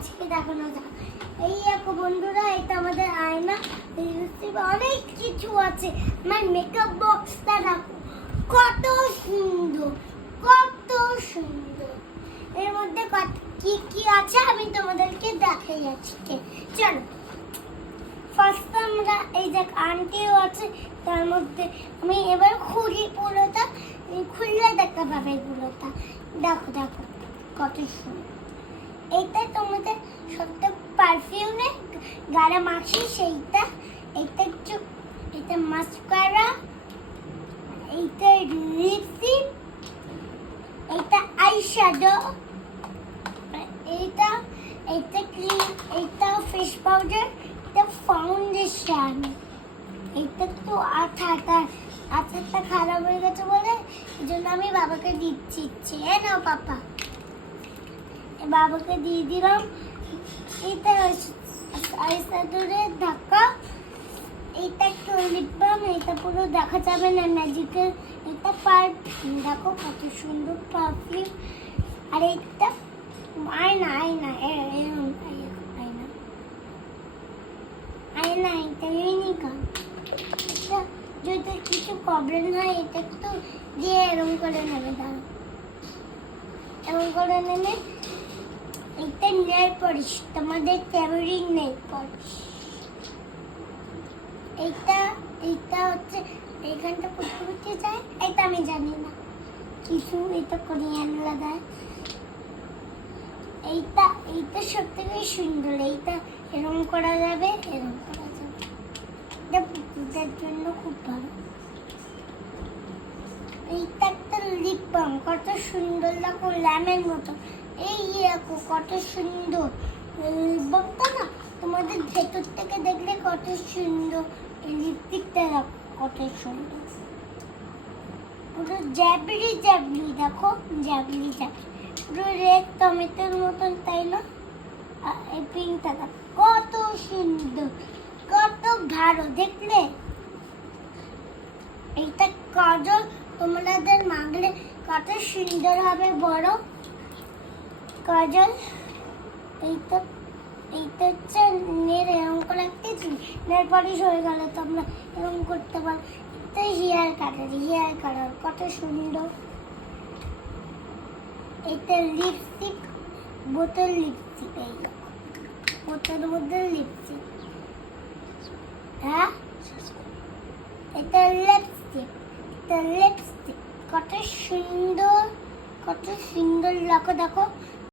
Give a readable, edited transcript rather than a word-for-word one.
আজকে দেখানো যাক। এই দেখো বন্ধুরা, এটা আমাদের আয়না, অনেক কিছু আছে। আমার মেকআপ বক্সটা দেখো কত সুন্দর, কত সুন্দর। এর মধ্যে কি কি আছে আমি তোমাদেরকে দেখাই আজকে। চলো ফার্স্ট আমরা এই যে আন্টিও আছে, তার মধ্যে আমি এবার খুলি পুরোটা, খুললে দেখতে পাবে পুরোটা। দেখো দেখো কত সুন্দর। এইটা তোমাদের সবটা পারফিউমে গায়ে মাখি সেইটা। এইটা একটু, এটা মাস্কারা, এইটা লিপস্টিক, এইটা আইশ্যাডো, এইটা এইটা ক্রিম, এইটা ফেস পাউডার, এটা ফাউন্ডেশন। এইটা তো আঠাটা খারাপ হয়ে গেছে বলে এই জন্য আমি বাবাকে দিচ্ছি। নাও পাপা, বাবাকে দিয়ে দিলাম। এটা আইশ্যাডোরে ঢাকা, এইটা একটু লিপ বাম, এটা পুরো দেখা যাবে না ম্যাজিকের। এটা পারফিউম, দেখো কত সুন্দর পারফিউম। আর এইটা আয়না, আয়না আয়না, এটা ইউনিকর্ন। যদি কিছু প্রবলেম হয় এটা একটু দিয়ে এরকম করে নেবে, দাঁড়াও এরকম করে নেবে। এইটা নেল পলিশ, তোমাদের ফেভারিট নেল পলিশ। এইটা হচ্ছে এইখানটা পুচকুচে যায়, এটা আমি জানি না কিছু, এটা কোরিয়ান লাগায়। এইটা সব থেকে সুন্দর। এইটা এরকম করা যাবে, এরকম করা যাবে, এটা পুকুরদের জন্য খুব ভালো। এইটা একটা লিপ বাম, কত সুন্দর দেখো, ল্যামের মতো। এই দেখো কত সুন্দর লিপ বামটা না, তোমাদের ভেতর থেকে দেখলে কত সুন্দর। এই লিপস্টিকটা দেখো কত সুন্দর, পুরো জ্যাবলি দেখো, জ্যাবলি পুরো রেড টমেটোর মতন, তাই না? এই পিঙ্কটা দেখো কত সুন্দর, কত ভালো দেখলে। এইটা কাজল, তোমাদের মাগলে কত সুন্দর হবে, বড় কাজল। এইটা হচ্ছে নেল, এরকম করে একটা নেল পলিশ হয়ে গেলে তোমরা এরকম করতে পারো। এটা হেয়ার কালার কত সুন্দর। এটা লিপস্টিক, বোতল লিপস্টিক, এই বোতলের মধ্যে লিপস্টিক। হ্যাঁ, এটা লিপস্টিক কত সুন্দর, কত সুন্দর দেখো।